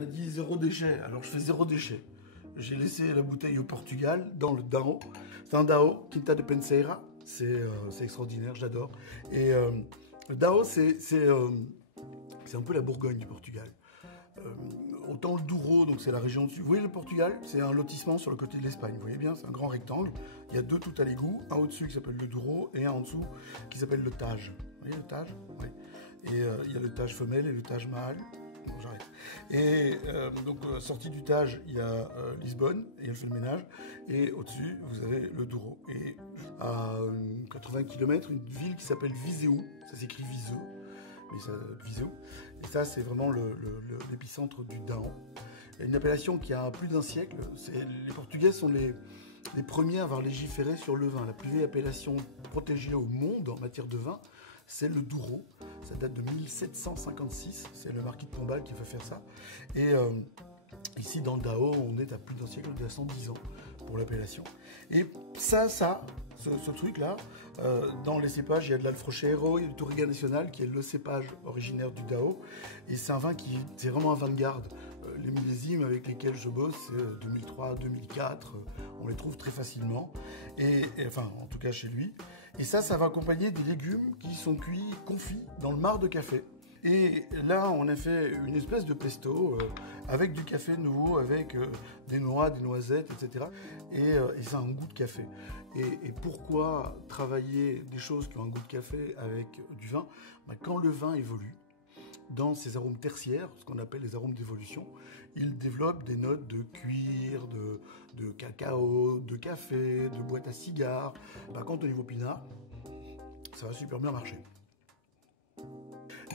On a dit zéro déchet, alors je fais zéro déchet. J'ai laissé la bouteille au Portugal, dans le Dao. C'est un Dao, Quinta de Penseira. C'est extraordinaire, j'adore. Et le Dao, c'est un peu la Bourgogne du Portugal. Autant le Douro, donc c'est la région dessus. Vous voyez le Portugal, c'est un lotissement sur le côté de l'Espagne. Vous voyez bien, c'est un grand rectangle. Il y a deux tout à l'égout, un au-dessus qui s'appelle le Douro et un en dessous qui s'appelle le Tage. Vous voyez le Tage? Oui. Et il y a le Tage femelle et le Tage mâle. Bon, j'arrête. Et donc, sortie du Tage, il y a Lisbonne, et elle fait le ménage. Et au-dessus, vous avez le Douro. Et à 80 km, une ville qui s'appelle Viseu. Ça s'écrit Viseu. Mais ça, Viseu. Et ça, c'est vraiment l'épicentre du Dao. Une appellation qui a plus d'un siècle. Les Portugais sont les premiers à avoir légiféré sur le vin. La plus vieille appellation protégée au monde en matière de vin, c'est le Douro. Ça date de 1756. C'est le marquis de Pombal qui a fait faire ça. Et ici, dans le Dao, on est à plus d'un siècle, on est à 110 ans pour l'appellation. Et ce truc-là, dans les cépages, il y a de l'Alfrochero, il y a du Touriga Nacional, qui est le cépage originaire du Dao. Et c'est un vin c'est vraiment un vin de garde. Les millésimes avec lesquels je bosse, c'est 2003, 2004, on les trouve très facilement. Enfin, en tout cas chez lui. Et ça va accompagner des légumes qui sont cuits, confits dans le marc de café. Et là, on a fait une espèce de pesto avec du café nouveau, avec des noix, des noisettes, etc. Et ça a un goût de café. Et pourquoi travailler des choses qui ont un goût de café avec du vin? Quand le vin évolue, dans ses arômes tertiaires, ce qu'on appelle les arômes d'évolution, il développe des notes de cuir, de cacao, de café, de boîte à cigares. Quand au niveau pinard, ça va super bien marcher.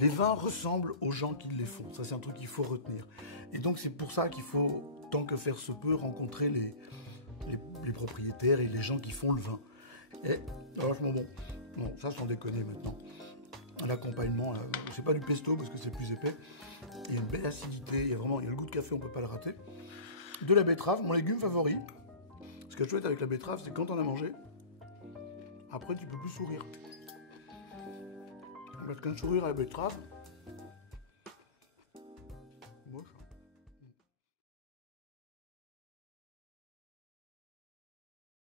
Les vins ressemblent aux gens qui les font. Ça, c'est un truc qu'il faut retenir. Et donc, c'est pour ça qu'il faut, tant que faire se peut, rencontrer les propriétaires et les gens qui font le vin. Et, franchement, bon, non, ça, sans déconner maintenant. L'accompagnement, c'est pas du pesto parce que c'est plus épais. Il y a une belle acidité, il y a le goût de café, on peut pas le rater. De la betterave, mon légume favori. Ce qui est chouette avec la betterave, c'est que quand on a mangé, après, tu peux plus sourire. Parce qu'un sourire à la betterave,